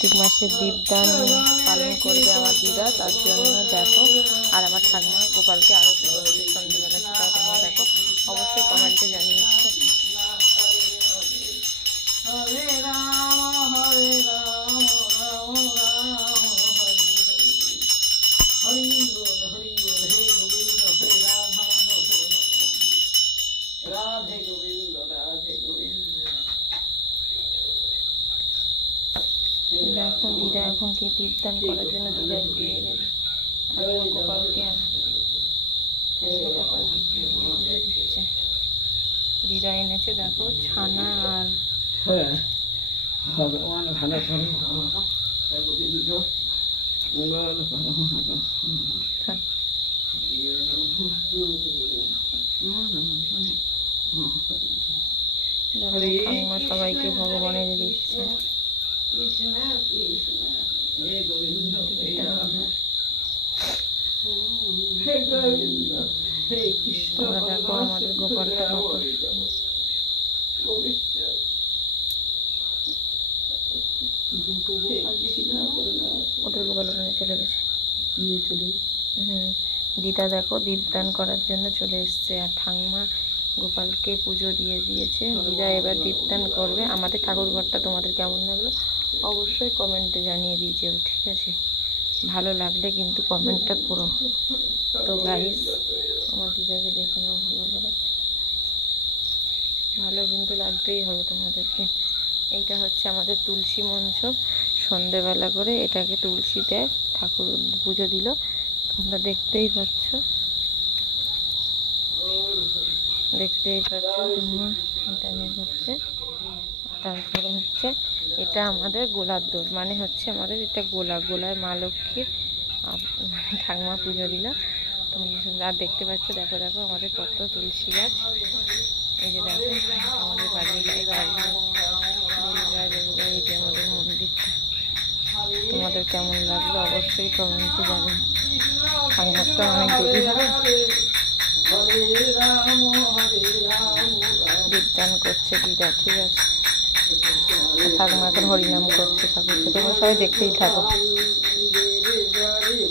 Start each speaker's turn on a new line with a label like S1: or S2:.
S1: কার্তিক মাসে দীপদান পালন করবে আমার দিদা, তার জন্য দেখো। আর আমার ঠাকুমা গোপালকে আরও সন্ধ্যেবেলা সেটাও তোমরা দেখো। অবশ্যই কমেন্টে জানিয়েছে দেখো দিদা এখন কি দীপদান করার জন্য দিদা দিয়ে গেছে ঠাকুমা গোপালকে দিদা এনেছে দেখো ছানা আর
S2: হ্যাঁ। ভগবান ভালো করে মঙ্গল
S1: ঠাকুমা সবাইকে ভগবানের দিচ্ছে
S2: হে গোবিন্দ হে কৃষ্ণ গোপাল
S1: ওদের চলে গেছে হুম দিদা দেখো দীপদান করার জন্য চলে এসছে। আর ঠাংমা গোপালকে পুজো দিয়ে দিয়েছে। দিদা এবার দীপদান করবে। আমাদের ঠাকুর ঘরটা তোমাদের কেমন লাগল? অবশ্যই কমেন্টে জানিয়ে দিয়ে যেও ঠিক আছে। ভালো লাগলে কিন্তু কমেন্টটা করো। তো গাইস আমার দিদাকে দেখে নাও ভালো করে। ভালো কিন্তু লাগতেই হবে তোমাদেরকে। এইটা হচ্ছে আমাদের তুলসী মঞ্চ। সন্ধেবেলা করে এটাকে তুলসী দেয়, ঠাকুর পুজো দিল। তোমরা দেখতেই পাচ্ছ। দেখতেই পাচ্ছ তোমরা। এটা নিয়ে হচ্ছে, তারপরে হচ্ছে এটা আমাদের গোলার দোর মানে হচ্ছে আমাদের এটা গোলা গোলায় মা লক্ষ্মীর ঠাকুমা পুজো দিল। তোমরা আর দেখতে পাচ্ছ দেখো দেখো আমাদের কত তুলসী গাছ। এই যে দেখো আমাদের বাড়ির এই যে আমাদের মন্দিরটা। তোমাদের কেমন লাগল অবশ্যই কমেন্টে অনেক দেরি
S2: রাম হরে রাম রাম।
S1: দীপদান করছে দিদা ঠিক আছে। ঠাকুমা এখন হরিনাম করছে ঠাকুরকে তোমরা সবাই দেখতেই থাকো
S2: দেবে জরে